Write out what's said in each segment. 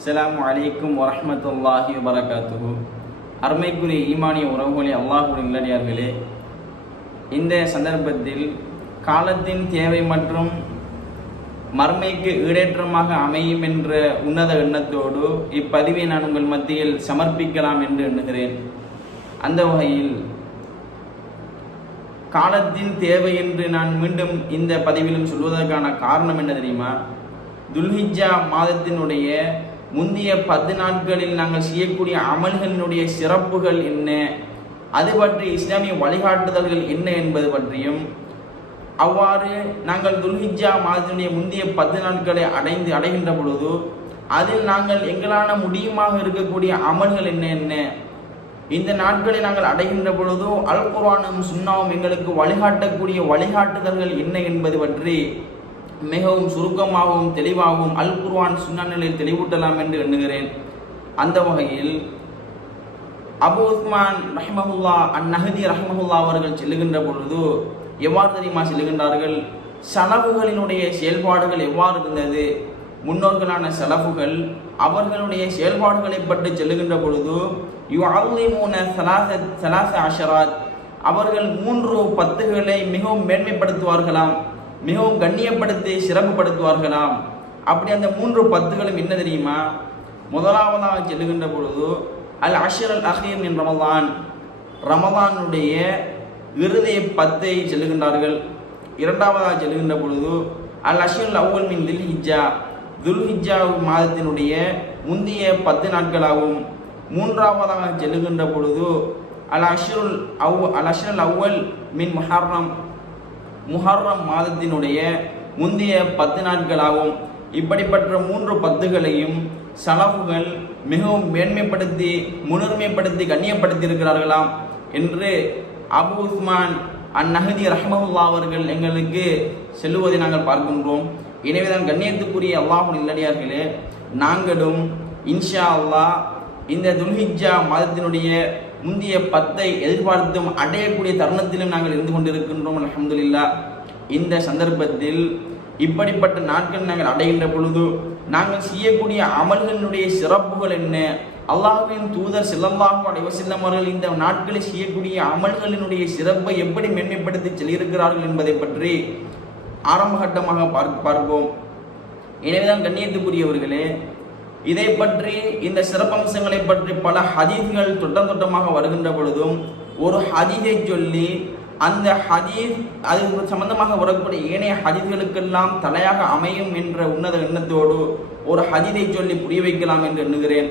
அஸ்ஸலாமு அலைக்கும் வரஹ்மத்துல்லாஹி வபரகாத்துஹு. அருமைக்குரிய ஈமானிய உறவுகளே, அல்லாஹ்வுடைய நல்லடியார்களே, இந்த சந்தர்ப்பத்தில் காலத்தின் தேவை மற்றும் மர்மைக்கு ஈடேற்றமாக அமையும் என்ற உன்னத எண்ணத்தோடு இப்பதிவை நான் உங்கள் மத்தியில் சமர்ப்பிக்கலாம் என்று எண்ணுகிறேன். அந்த வகையில் காலத்தின் தேவை என்று நான் மீண்டும் இந்த பதிவிலும் சொல்வதற்கான காரணம் என்ன தெரியுமா? துல்ஹிஜ்ஜா மாதத்தினுடைய முந்தைய 10 நாட்களில் நாங்கள் செய்யக்கூடிய அமல்களினுடைய சிறப்புகள் என்ன, அது பற்றி இஸ்லாமிய வழிகாட்டுதல்கள் என்ன என்பது பற்றியும், அவ்வாறு நாங்கள் துல்ஹிஜ்ஜா மாதத்தினுடைய முந்தைய 10 நாட்களை அடைகின்ற பொழுது அதில் நாங்கள் எங்களான முடியுமாக இருக்கக்கூடிய அமல்கள் என்ன, இந்த நாட்களை நாங்கள் அடைகின்ற பொழுது அல் குர்ஆனும் சுன்னாவும் எங்களுக்கு வழிகாட்டக்கூடிய வழிகாட்டுதல்கள் என்ன என்பது பற்றி மிகவும் சுருக்கமாகவும் தெளிவாகவும் அல் குர்ஆன் சுன்னா நிலையில் தெளிவூட்டலாம் என்று எண்ணுகிறேன். அந்த வகையில் அபு உஸ்மான் ரஹ்மஹுல்லா அந்நஹதி ரஹ்மஹுல்லா அவர்கள் செல்லுகின்ற பொழுது எவ்வாறு தெரியுமா செல்லுகின்றார்கள்? சலஃபுகளினுடைய செயல்பாடுகள் எவ்வாறு இருந்தது, முன்னோர்களான சலஃபுகள் அவர்களுடைய செயல்பாடுகளை பற்றி செல்லுகின்ற பொழுது யுஅல்லிமூன ஸலாஸ அஷராத், அவர்கள் 3 10களை மிகவும் மேன்மைப்படுத்துவார்களாம், மிகவும் கண்ணியப்படுத்தி சிறப்புப்படுத்துவார்களாம். அப்படி அந்த 3 10களும் என்ன தெரியுமா? முதலாவதாக செல்லுகின்ற பொழுது அல் அஷ்ர் அல் அஹீர் மின் ரமலானுடைய இறுதி 10ஐ செல்லுகின்றார்கள். இரண்டாவதாக செல்லுகின்ற பொழுது அல் அஷ்ர் அல் அவ்வல் மின் துல்ஹிஜ்ஜா மாதத்தினுடைய முந்தைய 10 நாட்களாகும். மூன்றாவதாக செல்லுகின்ற பொழுது அல் அஷ்ர் அல் அவ்வல் மின் முஹர்ரம் மாதத்தினுடைய முந்தைய 10 நாட்களாகும். இப்படிப்பட்ட 3 10களையும் சலஃபுகள் மிகவும் மேன்மைப்படுத்தி முன்னுரிமைப்படுத்தி கண்ணியப்படுத்தி இருக்கிறார்களாம் என்று அபு உஸ்மான் அந்நஹதி ரஹ்மஹுல்லா அவர்கள் எங்களுக்கு செல்லுவதை நாங்கள் பார்க்கின்றோம். எனவேதான் கண்ணியத்துக்குரிய அல்லாஹ்வுடைய நல்லடியார்களே, நாங்களும் இன்ஷா அல்லாஹ் இந்த துல்ஹிஜ்ஜா மாதத்தினுடைய முந்தைய 10ஐ எதிர்பார்த்தும் அடையக்கூடிய தருணத்திலும் நாங்கள் இருந்து கொண்டிருக்கின்றோம். அல்ஹம்துலில்லாஹ். இந்த சந்தர்ப்பத்தில் இப்படிப்பட்ட நாட்கள் நாங்கள் அடைகின்ற பொழுது நாங்கள் செய்யக்கூடிய அமல்களினுடைய சிறப்புகள் என்ன, அல்லாஹ்வின் தூதர் ஸல்லல்லாஹு அலைஹி வஸல்லம் அவர்கள் இந்த நாட்களில் செய்யக்கூடிய அமல்களினுடைய சிறப்பை எப்படி மேன்மைப்படுத்தி சொல்லியிருக்கிறார்கள் என்பதை பற்றி ஆரம்ப கட்டமாக பார்ப்போம். எனவேதான் கண்ணியத்துக்குரியவர்களே, இதை பற்றி இந்த சிறப்பம்சங்களை பற்றி பல ஹதீஸ்கள் தொட்டமாக வருகின்ற பொழுதும் ஒரு ஹதீஸை சொல்லி அந்த ஹதீஸ் அது சம்பந்தமாக வரக்கூடிய ஏனைய ஹதீஸ்களுக்கெல்லாம் தலையாக அமையும் என்ற உன்னத எண்ணத்தோடு ஒரு ஹதீஸை சொல்லி புரிய வைக்கலாம் என்று எண்ணுகிறேன்.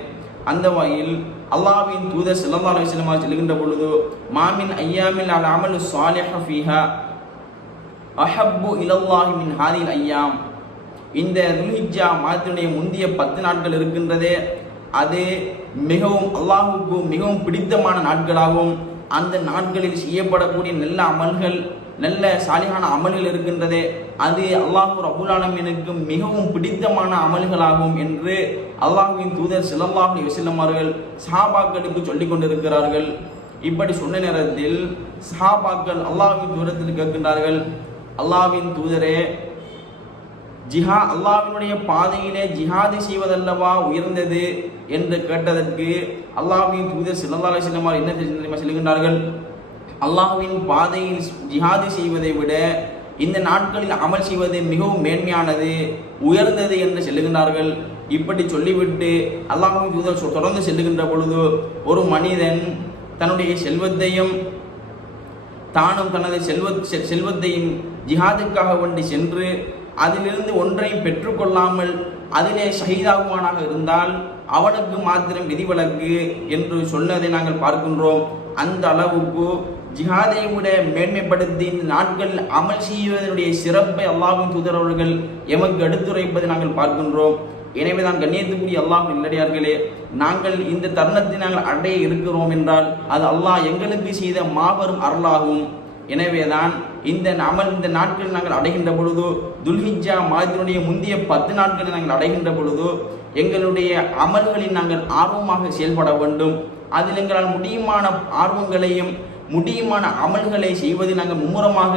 அந்த வகையில் அல்லாஹ்வின் தூதர் ஸல்லல்லாஹு அலைஹி வஸல்லம் சொல்லுகின்ற பொழுது மாமின் ஐயாமில் அல் அமலு ஸாலிஹ் ஃபீஹா அஹப்பு இலல்லாஹி மின் ஹாதில் ஐயாம், இந்த துல்ஹிஜ்ஜா மாதத்தினுடைய முந்தைய 10 நாட்கள் இருக்கின்றதே, அது மிகவும் அல்லாஹுக்கு மிகவும் பிடித்தமான நாட்களாகும். அந்த நாட்களில் செய்யப்படக்கூடிய நல்ல அமல்கள், நல்ல சாலிஹான அமல்கள் இருக்கின்றதே, அது அல்லாஹு ரப்புல் ஆலமீனுக்கு மிகவும் பிடித்தமான அமல்களாகும் என்று அல்லாஹ்வின் தூதர் ஸல்லல்லாஹு அலைஹி வஸல்லம் அவர்கள் சஹாபாக்களுக்கு சொல்லிக் கொண்டிருக்கிறார்கள். இப்படி சொன்ன நேரத்தில் சஹாபாக்கள் அல்லாஹ்வின் தூதரிடத்தில் கேட்கின்றார்கள், அல்லாஹ்வின் தூதரே, அல்லாஹ்வினுடைய பாதையிலே ஜிஹாது செய்வதல்லவா உயர்ந்தது என்று கேட்டதற்கு அல்லாஹ்வின் தூதர் ஸல்லல்லாஹு அலைஹி வஸல்லம் என்ன தெரியுமா சொல்லுகின்றார்கள்? அல்லாஹ்வின் பாதையில் ஜிஹாது செய்வதை விட இந்த நாட்களில் அமல் செய்வது மிகவும் மேன்மையானது, உயர்ந்தது என்று சொல்லுகின்றார்கள். இப்படி சொல்லிவிட்டு அல்லாஹ்வின் தூதர் தொடர்ந்து செல்லுகின்ற பொழுது ஒரு மனிதன் தன்னுடைய செல்வத்தையும் தானும் தனது செல்வத்தையும் ஜிஹாதுக்காக வேண்டி சென்று அதிலிருந்து ஒன்றையும் பெற்றுக்கொள்ளாமல் அதிலே ஷஹீதாகுவானாக இருந்தால் அவனுக்கு மாத்திரம் விதிவிலக்கு என்று சொன்னதை நாங்கள் பார்க்கின்றோம். அந்த அளவுக்கு ஜிஹாதை விட மேன்மைப்படுத்தி இந்த நாட்களில் அமல் செய்வதனுடைய சிறப்பை அல்லாஹ்வின் தூதர் அவர்கள் எமக்கு எடுத்துரைப்பதை நாங்கள் பார்க்கின்றோம். எனவே தான் கண்ணியத்துக்குரிய அல்லாஹ் நல்லடியார்களே, நாங்கள் இந்த தருணத்தை நாங்கள் அடைய இருக்கிறோம் என்றால் அது அல்லாஹ் எங்களுக்கு செய்த மாபெரும் அருளாகும். எனவேதான் இந்த நாட்கள் நாங்கள் அடைகின்ற பொழுது, துல்ஹிஜ்ஜா மாதத்தினுடைய முந்தைய 10 நாட்களை நாங்கள் அடைகின்ற பொழுது எங்களுடைய அமல்களில் நாங்கள் ஆர்வமாக செயல்பட வேண்டும். அதில் எங்களால் முடியுமான ஆர்வங்களையும் முடியுமான அமல்களை செய்வதில் நாங்கள் மும்முரமாக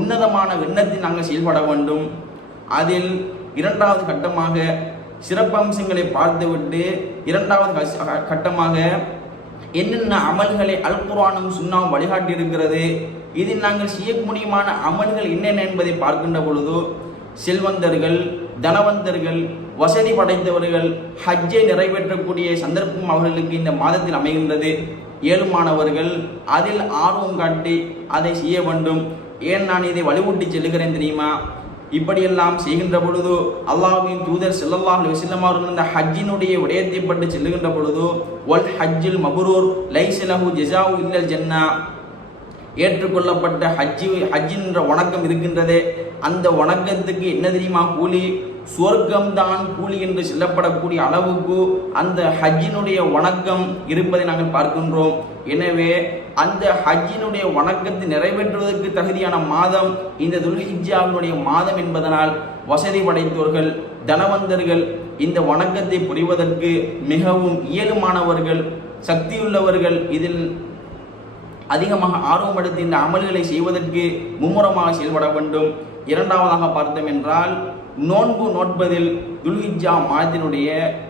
உன்னதமான எண்ணத்தில் நாங்கள் செயல்பட வேண்டும். அதில் இரண்டாவது கட்டமாக சிறப்பம்சங்களை பார்த்துவிட்டு இரண்டாவது கட்டமாக என்னென்ன அமல்களை அல் குர்ஆனும் சுன்னாவும் வழிகாட்டி இருக்கிறது, இதில் நாங்கள் செய்ய முடியுமான அமல்கள் என்னென்ன என்பதை பார்க்கின்ற பொழுது செல்வந்தர்கள், தனவந்தர்கள், வசதி படைத்தவர்கள் ஹஜ்ஜை நிறைவேற்றக்கூடிய சந்தர்ப்பம் அவர்களுக்கு இந்த மாதத்தில் அமைகின்றது. ஏழுமானவர்கள் அதில் ஆர்வம் காட்டி அதை செய்ய வேண்டும். ஏன் நான் இதை வலியுறுத்தி செல்லுகிறேன் தெரியுமா? இப்படியெல்லாம் செய்கின்ற பொழுது அல்லாஹ்வின் தூதர் ஸல்லல்லாஹு அலைஹி வஸல்லம் அவர்கள் இந்த ஹஜ்ஜினுடைய விடயத்தை பற்றி செல்லுகின்ற பொழுது வல் ஹஜ்ஜுல் மப்ரூர் லைஸ லஹு ஜஸாஉ இல்லல் ஜன்னா, ஏற்றுக்கொள்ளப்பட்ட ஹஜ்ஜின் வணக்கம் இருக்கின்றதே, அந்த வணக்கத்துக்கு என்ன தெரியுமா கூலி? சுவர்க்கம்தான் கூலி என்று சொல்லப்படக்கூடிய அளவுக்கு அந்த ஹஜ்ஜினுடைய வணக்கம் இருப்பதை நாங்கள் பார்க்கின்றோம். எனவே அந்த ஹஜ்ஜினுடைய வணக்கத்தை நிறைவேற்றுவதற்கு தகுதியான மாதம் இந்த துல்ஹிஜ்ஜாவினுடைய மாதம் என்பதனால் வசதி படைத்தவர்கள், தனவந்தர்கள் இந்த வணக்கத்தை புரிவதற்கு மிகவும் இயலுமானவர்கள், சக்தியுள்ளவர்கள் இதில் அதிகமாக ஆர்வம் எடுத்து இந்த அமல்களை செய்வதற்கு மும்முரமாக செயல்பட வேண்டும். இரண்டாவதாக பார்த்தோம் என்றால் நோன்பு நோட்பதில் துல்ஹிஜ்ஜா மாதத்தினுடைய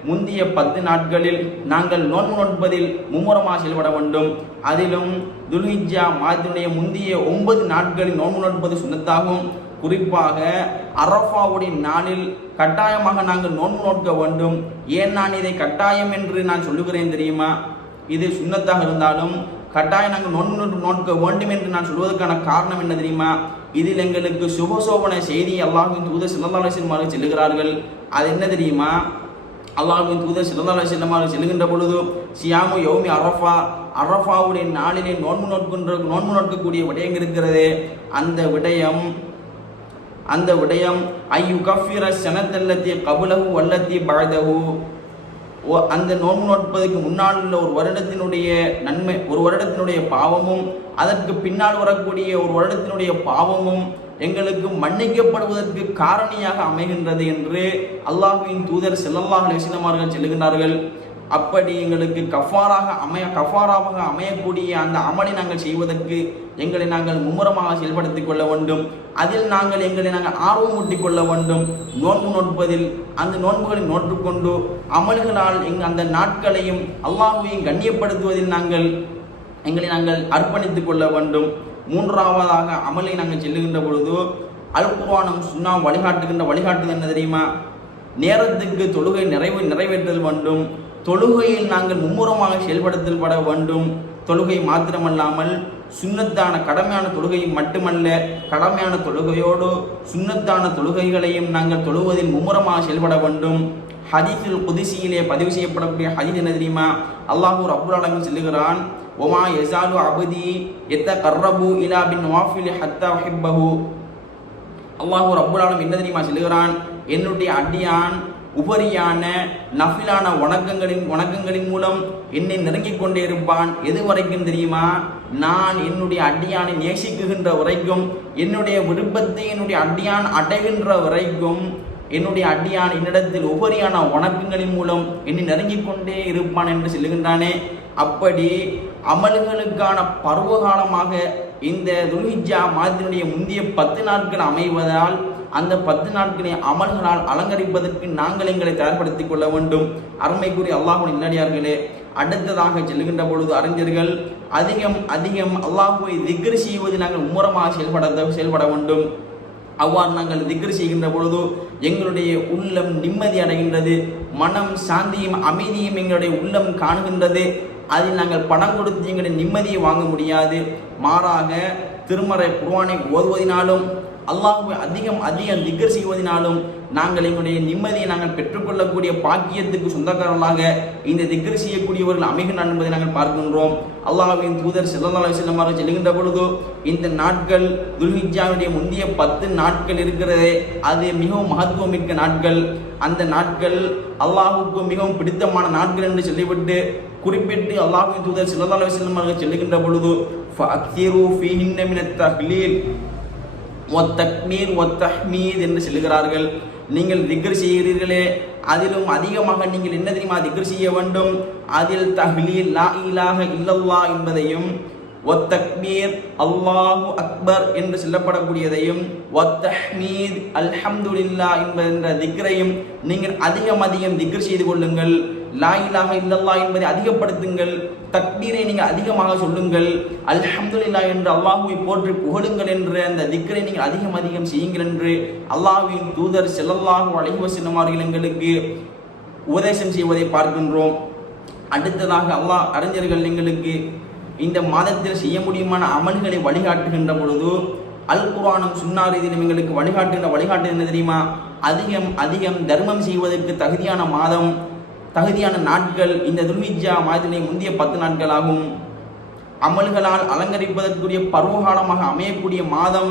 முந்திய 10 நாட்களில் நாங்கள் நோன்பு நோட்பதில் மும்முரமாக செயல்பட வேண்டும். அதிலும் துல்ஹிஜ்ஜா மாதத்தினுடைய முந்திய 9 நாட்களில் நோன்பு நோட்பது சுன்னத்தாகும். குறிப்பாக அரஃபாவுடைய நாளில் கட்டாயமாக நாங்கள் நோன்பு நோட்க வேண்டும். ஏன் நான் இதை கட்டாயம் என்று நான் சொல்லுகிறேன் தெரியுமா? இது சுன்னத்தாக இருந்தாலும் கட்டாயம் நாங்கள் நோட்க வேண்டும் என்று நான் சொல்வதற்கான காரணம் என்ன தெரியுமா? இதில் எங்களுக்கு சுபசோபன செய்தி அல்லாஹ்வின் தூதர் ஸல்லல்லாஹு அலைஹி வஸல்லம் அவர்கள் செல்லுகிறார்கள். அது என்ன தெரியுமா? அல்லாஹ்வின் தூதர் ஸல்லல்லாஹு அலைஹி வஸல்லம் அவர்கள் செல்லுகின்ற பொழுது சியாமு யௌமி அரஃபா, அரஃபாவுடைய நாளிலே நோன்பு நோட்கக்கூடிய விடயம் இருக்கிறது. அந்த விடயம் ஐயு கஃபிர ஸனத்தல்லதி கபலஹு வல்லதி பஅதஹு, அந்த நோன்பு நோட்பதற்கு முன்னால் உள்ள ஒரு வருடத்தினுடைய நன்மை, ஒரு வருடத்தினுடைய பாவமும் அதற்கு பின்னால் வரக்கூடிய ஒரு வருடத்தினுடைய பாவமும் எங்களுக்கு மன்னிக்கப்படுவதற்கு காரணியாக அமைகின்றது என்று அல்லாஹ்வின் தூதர் ஸல்லல்லாஹு அலைஹி வஸல்லம் அவர்கள் சொல்லுகிறார்கள். அப்படி எங்களுக்கு கஃபாராவாக அமையக்கூடிய அந்த அமலை நாங்கள் செய்வதற்கு எங்களை நாங்கள் மும்முரமாக செயல்படுத்திக் கொள்ள வேண்டும். அதில் எங்களை நாங்கள் ஆர்வம் ஊட்டிக் கொள்ள வேண்டும். நோன்பு நோட்பதில் அந்த நோன்புகளை நோற்றுக்கொண்டு அமல்களால் அந்த நாட்களையும் அல்லாஹ்வையும் கண்ணியப்படுத்துவதில் எங்களை நாங்கள் அர்ப்பணித்துக் கொள்ள வேண்டும். மூன்றாவதாக அமலை நாங்கள் செல்லுகின்ற பொழுது அல் குர்ஆனும் சுன்னாவும் வழிகாட்டுதல் என்ன தெரியுமா? நேரத்துக்கு தொழுகை நிறைவேற்றல் வேண்டும். தொழுகையில் நாங்கள் மும்முரமாக செயல்படுத்தப்பட வேண்டும். தொழுகை மாத்திரமல்லாமல் சுன்னத்தான கடமையான தொழுகை மட்டுமல்ல, கடமையான தொழுகையோடு சுன்னத்தான தொழுகைகளையும் நாங்கள் தொழுவதில் மும்முரமாக செயல்பட வேண்டும். ஹதீஸுல் குதுஸியிலே பதிவு செய்யப்படக்கூடிய ஹதீஸ் என்ன தெரியுமா? அல்லாஹ் ரப்புல் ஆலமீன் சொல்லுகிறான், ஒமா யஸாலு அப்தி யத்தகர்ரபு இலா பின் நவாஃபில் ஹத்தா உஹிப்பஹு. அல்லாஹ் ரப்புல் ஆலமீன் என்ன தெரியுமா சொல்லுகிறான்? என்னுடைய அடியான் உபரியான நஃபிலான வணக்கங்களின் மூலம் என்னை நெருங்கிக் கொண்டே இருப்பான். எது வரைக்கும் தெரியுமா? நான் என்னுடைய அடியானை நேசிக்குகின்ற வரைக்கும், என்னுடைய விருப்பத்தை என்னுடைய அடியான் அடைகின்ற வரைக்கும் என்னுடைய அடியான் என்னிடத்தில் உபரியான வணக்கங்களின் மூலம் என்னை நெருங்கிக் கொண்டே இருப்பான் என்று சொல்லுகின்றானே. அப்படி அமல்களுக்கான பருவகாலமாக இந்த துல்ஹிஜ்ஜா மாதத்தினுடைய முந்திய 10 நாட்கள் அமைவதால் அந்த 10 நாட்களை அமல்களால் அலங்கரிப்பதற்கு நாங்கள் எங்களை தயார்படுத்திக் கொள்ள வேண்டும். அருமைக்குரிய அல்லாஹ்வின் நல்லடியார்களே, அடுத்ததாக செல்லுகின்ற பொழுது அறிஞர்கள் அதிகம் அல்லாஹ்வை திக்ர் செய்வதில் நாங்கள் மும்முரமாக செயல்பட வேண்டும். அவ்வாறு நாங்கள் திக்ர் செய்கின்ற பொழுது எங்களுடைய உள்ளம் நிம்மதி அடைகின்றது, மனம் சாந்தியும் அமைதியும் எங்களுடைய உள்ளம் காணுகின்றது. அதில் நாங்கள் பணம் கொடுத்து எங்களுடைய நிம்மதியை வாங்க முடியாது. மாறாக திருமறை குர்ஆனை ஓதுவதினாலும் அல்லாஹ்வை அதிகம் திக்ர் செய்வதனாலும் நாங்கள் எங்களுடைய நிம்மதியை நாங்கள் பெற்றுக்கொள்ளக்கூடிய பாக்கியத்துக்கு சொந்தக்காரர்களாக இந்த திக்ர் செய்யக்கூடியவர்கள் அமைகின்றனர் என்பதை நாங்கள் பார்க்கின்றோம். அல்லாஹ்வின் தூதர் ஸல்லல்லாஹு அலைஹி வஸல்லம் அவர்கள் சொல்லுகின்ற பொழுது இந்த நாட்கள் துல்ஹிஜ்ஜாவுடைய முந்திய 10 நாட்கள் இருக்கிறதே, அது மிகவும் மகத்துவமிக்க நாட்கள். அந்த நாட்கள் அல்லாஹ்வுக்கு மிகவும் பிடித்தமான நாட்கள் என்று சொல்லிவிட்டு குறிப்பிட்டு அல்லாஹ்வின் தூதர் ஸல்லல்லாஹு அலைஹி வஸல்லம் அவர்கள் சொல்லுகின்ற பொழுது ஃபஅக்ஸிரு ஃபீஹின்ன மினத் தஹ்லீல் வத்தக்பீர் வத்தஹ்மீத் என்று சொல்லுகிறார்கள். நீங்கள் திக்ர் செய்கிறீர்களே, அதிலும் அதிகமாக நீங்கள் என்ன தெரியுமா திக்ர் செய்ய வேண்டும்? அதில் தஹ்லீல் லா இலாஹ இல்லல்லாஹ் என்பதையும் வத்தக்பீர் அல்லாஹு அக்பர் என்று சொல்லப்படக்கூடியதையும் வத்தஹ்மீத் அல்ஹம்துலில்லாஹ் என்ற திக்ரையும் நீங்கள் அதிகம் திக்ர் செய்து கொள்ளுங்கள். லா இலாஹ இல்லல்லாஹ் என்பதை அதிகப்படுத்துங்கள். தக்பீரை நீங்கள் அதிகமாக சொல்லுங்கள். அல்ஹம்துலில்லாஹ் என்று அல்லாஹுவை போற்றி புகழுங்கள் என்ற அந்த திக்ரை நீங்கள் அதிகம் செய்யுங்கள் என்று அல்லாஹ்வின் தூதர் ஸல்லல்லாஹு அலைஹி வஸல்லம் அவர்கள் எங்களுக்கு உபதேசம் செய்வதை பார்க்கின்றோம். அடுத்ததாக அல்லாஹ் அறிஞர்கள் எங்களுக்கு இந்த மாதத்தில் செய்ய முடியுமான அமல்களை வழிகாட்டுகின்ற பொழுது அல் குர்ஆனும் சுன்னா ரீதியிலும் எங்களுக்கு வழிகாட்டு என்ன தெரியுமா? அதிகம் தர்மம் செய்வதற்கு தகுதியான மாதம், தகுதியான நாட்கள் இந்த துல்ஹிஜ்ஜா மாதத்திலே முந்தைய 10 நாட்களாகும். அமல்களால் அலங்கரிப்பதற்குரிய பருவகாலமாக அமையக்கூடிய மாதம்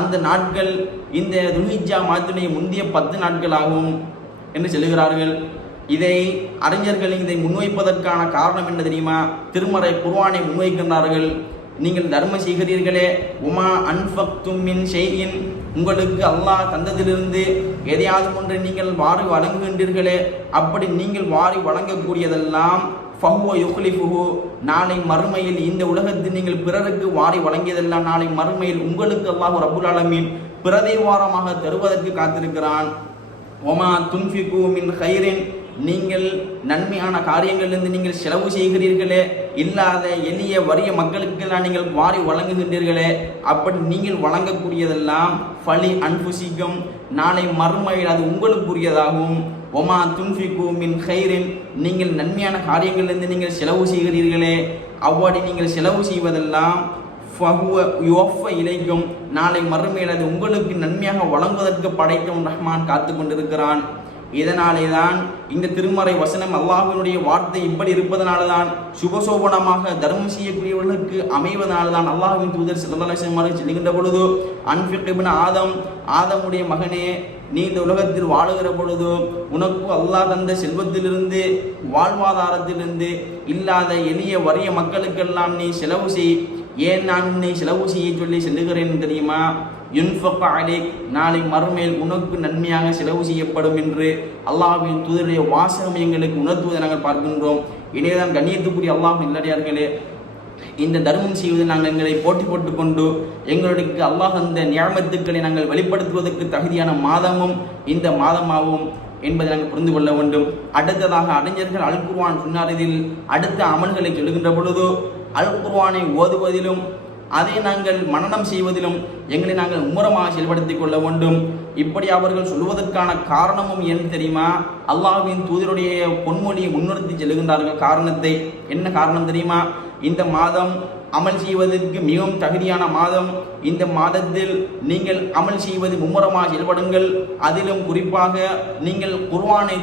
அந்த நாட்கள் இந்த துல்ஹிஜ்ஜா மாதத்திலே முந்தைய 10 நாட்களாகும் என்று சொல்லுகிறார்கள். இதை அறிஞர்கள் இதை முன்வைப்பதற்கான காரணம் என்ன தெரியுமா? திருமறை குர்ஆனை முன்வைக்கின்றார்கள். நீங்கள் தர்மம் செய்கிறீர்களே, உமா அன்ஃபக்தும் மின் ஷைஇன், உங்களுக்கு அல்லாஹ் தந்ததிலிருந்து எதையாவது ஒன்று நீங்கள் வாரி வழங்குகின்றீர்களே, அப்படி நீங்கள் வாரி வழங்கக்கூடியதெல்லாம் ஃபஹுவ யுக்லிஃபுஹு, நாளை மறுமையில் இந்த உலகத்தில் நீங்கள் பிறருக்கு வாரி வழங்கியதெல்லாம் நாளை மறுமையில் உங்களுக்கு அல்லாஹ் ரப்புல் ஆலமீன் பிரதிவாரமாக தருவதற்கு காத்திருக்கிறான். ஒமா துன்ஃபிகு மின் கைரின், நீங்கள் நன்மையான காரியங்களிலிருந்து நீங்கள் செலவு செய்கிறீர்களே, இல்லாத எளிய வறிய மக்களுக்கெல்லாம் நீங்கள் வாரி வழங்குகின்றீர்களே, அப்படி நீங்கள் வழங்கக்கூடியதெல்லாம் ஃபலி அன்ஃபுசிக்கும், நாளை மறுமையில் அது உங்களுக்குரியதாகும். ஒமா துன்ஃபிகு மின் கைரின், நீங்கள் நன்மையான காரியங்களிலிருந்து நீங்கள் செலவு செய்கிறீர்களே, அவ்வாறு நீங்கள் செலவு செய்வதெல்லாம் ஃபஹுவ யுவஃப இலைக்கும், நாளை மறுமையில் அது உங்களுக்கு நன்மையாக வழங்குவதற்கு படைக்கும் ரஹ்மான் காத்து கொண்டிருக்கிறான். இதனாலே தான் இந்த திருமறை வசனம் அல்லாஹ்வினுடைய வார்த்தை இப்படி இருப்பதனால தான் சுபசோபனமாக தர்மம் செய்யக்கூடியவர்களுக்கு அமைவதனால்தான் அல்லாஹ்வின் தூதர் ஸல்லல்லாஹு அலைஹி வஸல்லம் சொல்லுகின்ற பொழுது அன்ஃபிக் இப்னு ஆதமுடைய மகனே, நீ இந்த உலகத்தில் வாழுகிற பொழுது உனக்கு அல்லாஹ் தந்த செல்வத்திலிருந்து வாழ்வாதாரத்திலிருந்து இல்லாத எளிய வறிய மக்களுக்கெல்லாம் நீ செலவு செய். ஏன் நான் உன்னை செலவு செய்ய சொல்லி செல்லுகிறேன் தெரியுமா? யுன்ஃபக் அலைக், நாளை மறுமையில் உனக்கு நன்மையாக செலவு செய்யப்படும் என்று அல்லாஹ்வின் தூதருடைய வாசகம் எங்களுக்கு உணர்த்துவதை நாங்கள் பார்க்கின்றோம். இணையதான் கண்ணியத்துக்குரிய அல்லாஹ் நல்லடியார்களே, இந்த தர்மம் செய்வது நாங்கள் எங்களை போட்டி போட்டு கொண்டு எங்களுக்கு அல்லாஹ் அந்த நியாமத்துக்களை நாங்கள் வெளிப்படுத்துவதற்கு தகுதியான மாதமும் இந்த மாதமாகும் என்பதை நாங்கள் புரிந்து கொள்ள வேண்டும். அடுத்ததாக அறிஞர்கள் அல் குர்ஆன் சுன்னாரில் அடுத்த அமல்களை சொல்லுகின்ற பொழுது அல் குர்ஆனை ஓதுவதிலும் அதை நாங்கள் மனனம் செய்வதிலும் எங்களை நாங்கள் மும்முரமாக செயல்படுத்திக் கொள்ள வேண்டும். இப்படி அவர்கள் சொல்வதற்கான காரணமும் ஏன் தெரியுமா? அல்லாஹ்வின் தூதருடைய பொன்மொழியை முன்னிறுத்தி செல்லுகின்றார்கள். காரணத்தை என்ன காரணம் தெரியுமா? இந்த மாதம் அமல் செய்வதற்கு மிகவும் தகுதியான மாதம். இந்த மாதத்தில் நீங்கள் அமல் செய்வது மும்முரமாக செயல்படுங்கள். அதிலும் குறிப்பாக நீங்கள்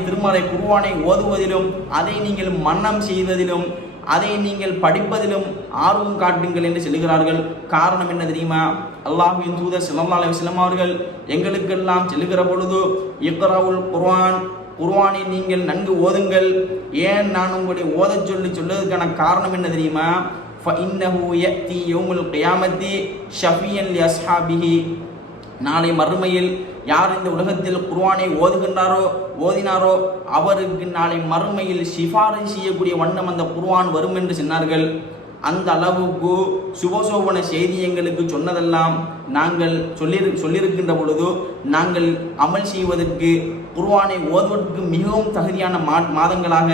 திருமறை குர்ஆனை ஓதுவதிலும் அதை நீங்கள் மனனம் செய்வதிலும் அதை நீங்கள் படிப்பதிலும் ஆர்வம் காட்டுங்கள் என்று சொல்லுகிறார்கள். காரணம் என்ன தெரியுமா? அல்லாஹ்வின் தூதர் ஸல்லல்லாஹு அலைஹி வஸல்லம் அவர்கள் எங்களுக்கெல்லாம் சொல்லுகிற பொழுது இக்ராவுல் குர்ஆனை நீங்கள் நன்கு ஓதுங்கள். ஏன் நான் உங்களை ஓதச் சொல்லுவதற்கான காரணம் என்ன தெரியுமா? ஃபஇன்னஹு யஅதி யௌமுல் கியாமத்தி ஷஃபியன் லி அஸ்ஹாபிஹி, நாளை மறுமையில் யார் இந்த உலகத்தில் குர்ஆனை ஓதினாரோ அவருக்கு நாளை மறுமையில் சிபாரிசு செய்யக்கூடிய வண்ணம் அந்த குர்ஆன் வரும் என்று சொன்னார்கள். அந்த அளவுக்கு சுபசோபன செய்தி எங்களுக்கு சொன்னதெல்லாம் நாங்கள் சொல்லியிருக்கின்ற பொழுது நாங்கள் அமல் செய்வதற்கு குர்ஆனை ஓதுவதற்கு மிகவும் தகுதியான மாதங்களாக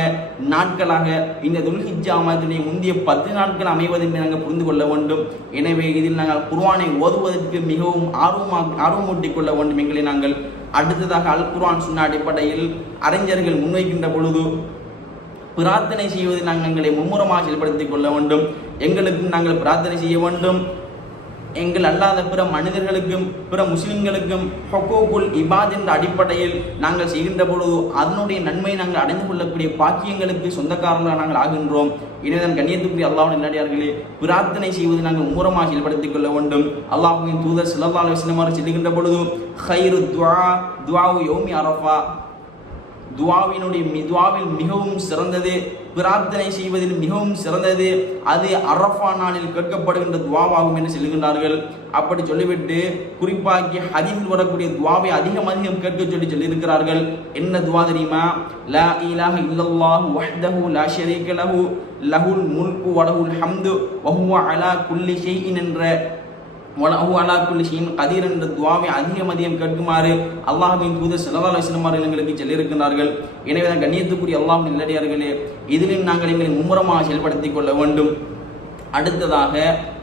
நாட்களாக இந்த துல்ஹிஜ்ஜா மாதத்திலே முந்தைய 10 நாட்கள் அமைவதை நாங்கள் புரிந்து கொள்ள வேண்டும். எனவே இதில் நாங்கள் குர்ஆனை ஓதுவதற்கு மிகவும் ஆர்வமூட்டிக் கொள்ள வேண்டும் எங்களை நாங்கள். அடுத்ததாக அல் குர்ஆன் சுன்னா அடிப்படையில் அறிஞர்கள் முன்வைக்கின்ற பொழுது பிரார்த்தனை செய்வதை நாங்கள் எங்களை மும்முரமாக செயல்படுத்திக் கொள்ள வேண்டும். எங்களுக்கும் நாங்கள் பிரார்த்தனை செய்ய வேண்டும். எங்கள் அல்லாத பிற மனிதர்களுக்கும் பிற முஸ்லிம்களுக்கும் ஹுகூகுல் இபாத் என்ற அடிப்படையில் நாங்கள் செய்கின்ற பொழுது அதனுடைய நன்மையை நாங்கள் அடைந்து கொள்ளக்கூடிய பாக்கியங்களுக்கு சொந்தக்காரர்களாக நாங்கள் ஆகின்றோம். இனிதான் கண்ணியத்துக்குரிய அல்லாஹ்வின் நல்லடியார்களே, பிரார்த்தனை செய்வது நாங்கள் மும்முரமாக செயல்படுத்திக் கொள்ள வேண்டும். அல்லாஹ்வின் தூதர் ஸல்லல்லாஹு அலைஹி வஸல்லம் அவர்கள் சொல்லுகின்ற பொழுது ஹைரு துஆ யௌமி அரஃபா, துவாவில் மிகவும் சிறந்தது, பிரார்த்தனை செய்வதில் மிகவும் சிறந்தது அது அரஃபா நாளில் கேட்கப்படுகின்ற துவாவாகும் என்று சொல்லுகின்றார்கள். அப்படி சொல்லிவிட்டு குறிப்பாக்கி ஹதீஸில் வரக்கூடிய துவாவை அதிகம் கேட்க சொல்லியிருக்கிறார்கள். என்ன துவா தெரியுமா? லா இலாஹ இல்லல்லாஹு வஹ்தஹு லா ஷரீக லஹு லஹுல் முல்கு வ லஹுல் ஹம்து வ ஹுவ அலா குல்லி ஷைஇன் என்ற கதீர் என்ற துவாவை அதிகம் கேட்குமாறு அல்லாஹ்வின் தூதர் ஸல்லல்லாஹு அலைஹி வஸல்லம் அவர்கள் எங்களுக்கு சொல்லியிருக்கிறார்கள். எனவே தான் கண்ணியத்துக்குரிய அல்லாஹ்வின் நல்லடியார்களே, இதிலும் நாங்கள் எங்களை மும்முரமாக செயல்படுத்திக் கொள்ள வேண்டும். அடுத்ததாக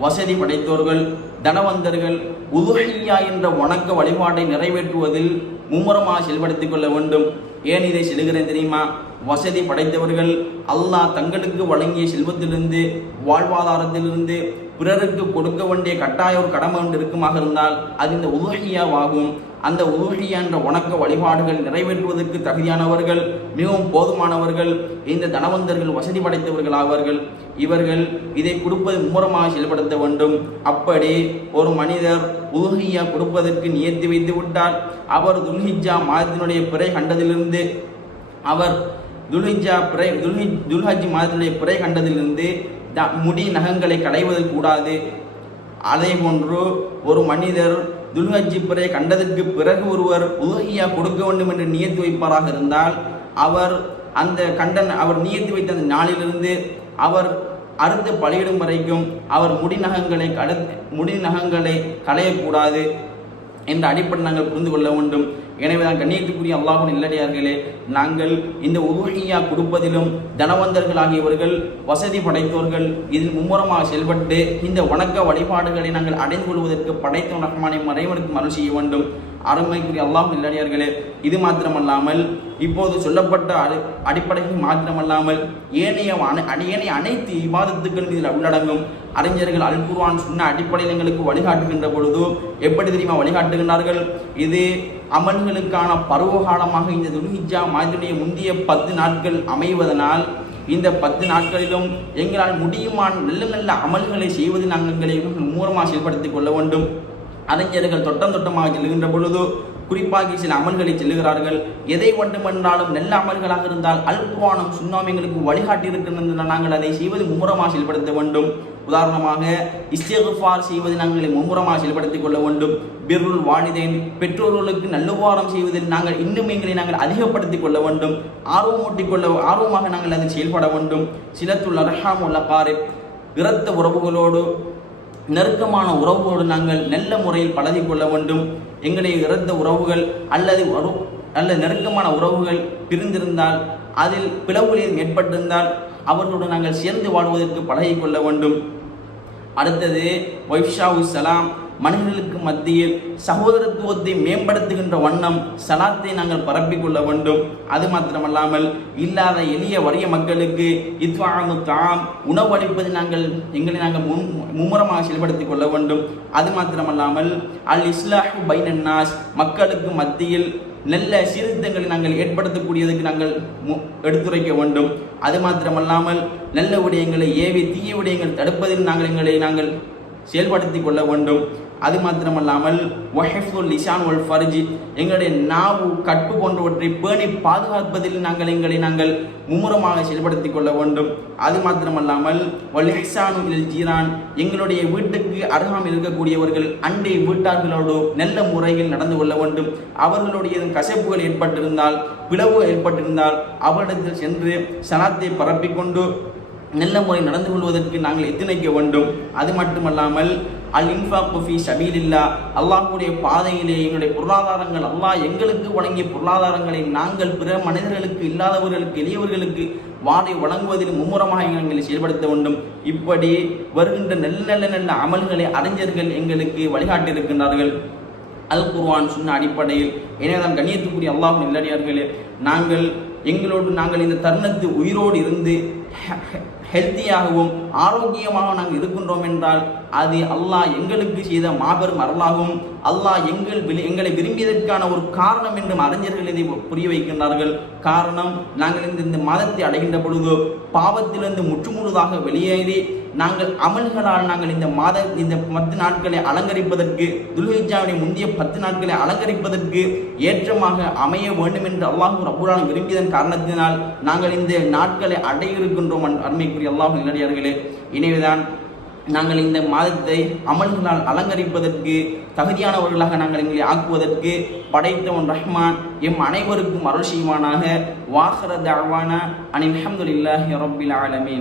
வசதி படைத்தோர்கள், தனவந்தர்கள் உதுஹிய்யா என்ற வணக்க வழிபாட்டை நிறைவேற்றுவதில் மும்முரமாக செயல்படுத்திக் கொள்ள வேண்டும். ஏன் இதை சொல்லுகிறேன் தெரியுமா? வசதி படைத்தவர்கள் அல்லாஹ் தங்களுக்கு வழங்கிய செல்வத்திலிருந்து வாழ்வாதாரத்திலிருந்து பிறருக்கு கொடுக்க வேண்டிய கட்டாய ஒரு கடமை ஒன்று இருக்குமாக இருந்தால் அது இந்த உதுஹிய்யாவாகும். அந்த உதுஹிய்யா என்ற வணக்க வழிபாடுகள் நிறைவேற்றுவதற்கு தகுதியானவர்கள், மிகவும் போதுமானவர்கள் இந்த தனவந்தர்கள், வசதி படைத்தவர்கள் ஆவார்கள். இவர்கள் இதை கொடுப்பது மும்முரமாக செயல்படுத்த வேண்டும். அப்படி ஒரு மனிதர் உதுஹிய்யா கொடுப்பதற்கு நியத்து வைத்து விட்டால் அவர் துல்ஹிஜ்ஜா மாதத்தினுடைய பிறை கண்டதிலிருந்து அவர் துல்ஹஜ் மாதத்தினுடைய பிறை கண்டதிலிருந்து முடி நகங்களை களைவது கூடாது. அதே போன்று ஒரு மனிதர் துல்ஹஜ் பிறை கண்டதற்கு பிறகு ஒருவர் உதுஹிய்யா கொடுக்க வேண்டும் என்று நியத்து வைப்பாராக இருந்தால் அவர் அவர் நியத்து வைத்த அந்த நாளிலிருந்து அவர் அறுத்து பலியிடும் வரைக்கும் அவர் முடி நகங்களை களையக்கூடாது என்ற அடிப்படை நாங்கள் புரிந்து கொள்ள வேண்டும். எனவே தான் கண்ணியத்துக்குரிய அல்லாஹ்வின் நல்லடியார்களே, நாங்கள் இந்த உதுஹிய்யா கொடுப்பதிலும் தனவந்தர்கள் ஆகியவர்கள், வசதி படைத்தோர்கள் இதில் மும்முரமாக செயல்பட்டு இந்த வணக்க வழிபாடுகளை நாங்கள் அடைந்து கொள்வதற்கு படைத்த ரஹ்மானை மறைவனுக்கு அருள் செய்ய வேண்டும். அருமைக்குரிய அல்லாஹ்வின் நல்லடியார்களே, இது மாத்திரமல்லாமல் இப்போது சொல்லப்பட்ட அடிப்படைகள் மாத்திரமல்லாமல் ஏனைய அனைத்து இபாதத்துக்களும் இதில் உள்ளடங்கும். அறிஞர்கள் அல் குர்ஆன் சொன்ன அடிப்படையில் எங்களுக்கு வழிகாட்டுகின்ற பொழுது எப்படி தெரியுமா வழிகாட்டுகின்றார்கள்? இது அமல்களுக்கான பருவகாலமாக இந்த துல்ஹிஜ்ஜா மாதத்துடைய முந்தைய 10 நாட்கள் அமைவதனால் இந்த 10 நாட்களிலும் எங்களால் முடியுமான நல்ல அமல்களை செய்வது நாங்கள் எங்களை மூலமாக செயல்படுத்திக் கொள்ள வேண்டும். அறிஞர்கள் தொட்டமாக செல்கின்ற பொழுது குறிப்பாக சில அமல்களை செல்லுகிறார்கள். எதை வேண்டுமென்றாலும் நல்ல அமல்களாக இருந்தால் அல் குர்ஆனும் சுன்னாவும் எங்களுக்கு வழிகாட்டி இருக்கின்றன, நாங்கள் அதை செய்வது மும்முரமாக செயல்படுத்த வேண்டும். உதாரணமாக இஸ்திக்ஃபார் செய்வது நாங்கள் மும்முரமாக செயல்படுத்திக் கொள்ள வேண்டும். பிர்ருல் வாலிதைன் பெற்றோர்களுக்கு நல்லுபகாரம் செய்வதில் நாங்கள் இன்னும் எங்களை நாங்கள் அதிகப்படுத்திக் கொள்ள வேண்டும். ஆர்வமாக நாங்கள் அதில் செயல்பட வேண்டும். சிலத்துல் அர்ஹாம் உல் அகாரிப் இரத்த உறவுகளோடு நெருக்கமான உறவுகளோடு நாங்கள் நல்ல முறையில் பழகிக் கொள்ள வேண்டும். எங்களுடைய இரத்த உறவுகள் அல்லது நெருக்கமான உறவுகள் பிரிந்திருந்தால் அதில் பிளவுகள் ஏற்பட்டிருந்தால் அவர்களோடு நாங்கள் சேர்ந்து வாழ்வதற்கு பழகிக் கொள்ள வேண்டும். அடுத்தது வைஃஷாவு சலாம், மனிதர்களுக்கு மத்தியில் சகோதரத்துவத்தை மேம்படுத்துகின்ற வண்ணம் சலாத்தை நாங்கள் பரப்பிக் கொள்ள வேண்டும். அது மாத்திரமல்லாமல் இல்லாத எளிய வறிய மக்களுக்கு இத்வாமு தாம் உணவளிப்பது எங்களை நாங்கள் மும்முரமாக செயல்படுத்திக் கொள்ள வேண்டும். அது மாத்திரமல்லாமல் அல் இஸ்லாஹு பைனன் நாஸ் மக்களுக்கு மத்தியில் நல்ல சீர்திருத்தங்களை நாங்கள் ஏற்படுத்தக்கூடியதுக்கு நாங்கள் எடுத்துரைக்க வேண்டும். அது மாத்திரமல்லாமல் நல்ல விடயங்களை ஏவி தீய விடயங்கள் தடுப்பதில் நாங்கள் செயல்படுத்திக் கொள்ள வேண்டும். அது மாத்திரமல்லாமல் வஹிஃபுல் லிசான் வல் ஃபர்ஜ் எங்களுடைய நாவு கட்டு போன்றவற்றை பேணி பாதுகாப்பதில் நாங்கள் மும்முரமாக செயல்படுத்திக் கொள்ள வேண்டும். அது மாத்திரமல்லாமல் வல் இஹ்சானு இலல் ஜீரான் எங்களுடைய வீட்டுக்கு அருகாமையில் இருக்கக்கூடியவர்கள் அண்டை வீட்டார்களோடு நல்ல முறையில் நடந்து கொள்ள வேண்டும். அவர்களுடைய கசப்புகள் ஏற்பட்டிருந்தால் பிளவு ஏற்பட்டிருந்தால் அவரிடத்தில் சென்று சலாத்தை பரப்பிக்கொண்டு நல்ல முறை நடந்து கொள்வதற்கு நாங்கள் எத்தனைக்க வேண்டும். அது மட்டுமல்லாமல் அல் இன்ஃபாக்கு ஃபீ சபீலில்லாஹ் அல்லாஹ்வுடைய பாதையிலே எங்களுடைய பொருளாதாரங்கள் அல்லாஹ் எங்களுக்கு வழங்கிய பொருளாதாரங்களை நாங்கள் பிற மனிதர்களுக்கு இல்லாதவர்களுக்கு எளியவர்களுக்கு வழங்குவதில் மும்முரமாக எங்களை செயல்படுத்த வேண்டும். இப்படி வருகின்ற நல்ல அமல்களை அறிஞர்கள் எங்களுக்கு வழிகாட்டியிருக்கின்றார்கள் அல் குர்ஆன் சொன்ன அடிப்படையில். எனவேதான் கண்ணியத்துக்குரிய அல்லாஹ்வின் நல்லடியார்களே, நாங்கள் இந்த தருணத்து உயிரோடு இருந்து ஹெல்த்தியாகவும் ஆரோக்கியமாக நாங்கள் இருக்கின்றோம் என்றால் அது அல்லாஹ் எங்களுக்கு செய்த மாபெரும் அருளாகும். அல்லாஹ் எங்களை விரும்பியதற்கான ஒரு காரணம் என்றும் அறிஞர்கள் இதை புரிய வைக்கின்றார்கள். காரணம், நாங்கள் இந்த மாதத்தை அடைகின்ற பொழுது பாவத்திலிருந்து முற்றுமுழுதாக வெளியேறி நாங்கள் அமல்களால் நாங்கள் இந்த 10 நாட்களை அலங்கரிப்பதற்கு, துல்ஹிஜ்ஜாவுடைய முந்தைய 10 நாட்களை அலங்கரிப்பதற்கு ஏற்றமாக அமைய வேண்டும் என்று அல்லாஹ் ரப்பல் ஆலமீன் விரும்பியதன் காரணத்தினால் நாங்கள் இந்த நாட்களை அடைய இருக்கின்றோம். அருமைக்குரிய அல்லாஹ் நல்லடியார்களே, எனவேதான் நாங்கள் இந்த மாதத்தை அமல்களால் அலங்கரிப்பதற்கு தகுதியானவர்களாக நாங்கள் எங்களை ஆக்குவதற்கு படைத்தவன் ரஹ்மான் எம் அனைவருக்கும் அருள் செய்வானாக. வாஹிர தஅவானா அனில் ஹம்துலில்லாஹி ரப்பில் ஆலமீன்.